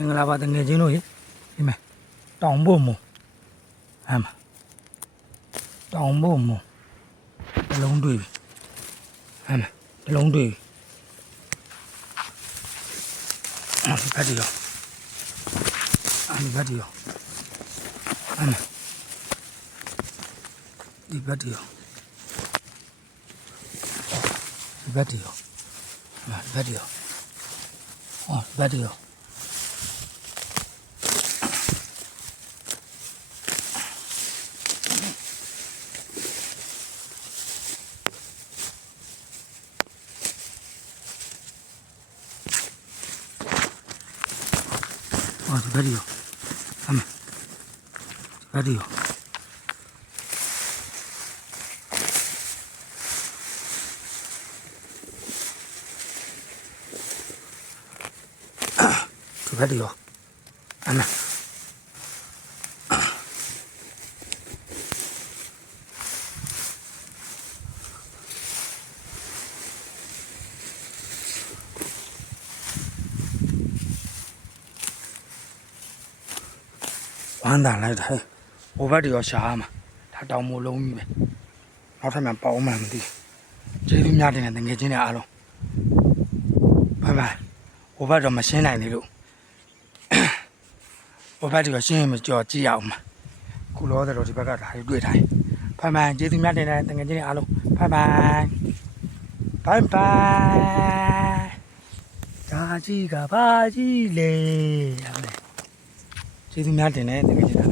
င်္ဂလာပါတငယ်ချင်းတို့ရေဒီမဲ့တောင်ဖို့မုံဟမ်းမှာတောင်ဖို့မုံတလုံးတွေ့ပြီဟမ်းမှာတလုံးတွေ့ပြီဒီဘက်ဒီရောဒီဘက်ဒီရောဟမ်းမှာဒီဘက်ဒီရောဒီဘက်ဒီရောဒီဘက်ဒီရောဒီဘက်ဒီရောဒီဘက်ဒီရောအမဒီဘက်ဒီရောဒီဘက်ဒီရောအမဝမ်းသာလိုက်တယ်ဟိုဘက်တွေရောရှားမှာဒါတောင်မိုးလုံးကြီးပဲနောက်ထပ်မှပေါအောင်မှမသိကျေးဇူးများတင်တဲ့ငွေချင်းတွေအားလုံးဘိုင်ဘိုင်ဟိုဘက်တော့မရှင်းနိုင်သေးလို့ဟိုဘက်တွေရောရှင်းရင်မကြော်ကြည့်ရအောင်မှာခုလောတယ်တော့ဒီဘက်ကဒါတွေတွေ့ထားဘိုင်ဘိုင်ကျေးဇူးများတင်တဲ့ငွေချင်းတွေအားလုံးဘိုင်ဘိုင်ဘိုင်ဘိုင်ဒါကြီးကဘာကြီးလဲကျေးဇူးများတင်တဲ့ငွေချင်း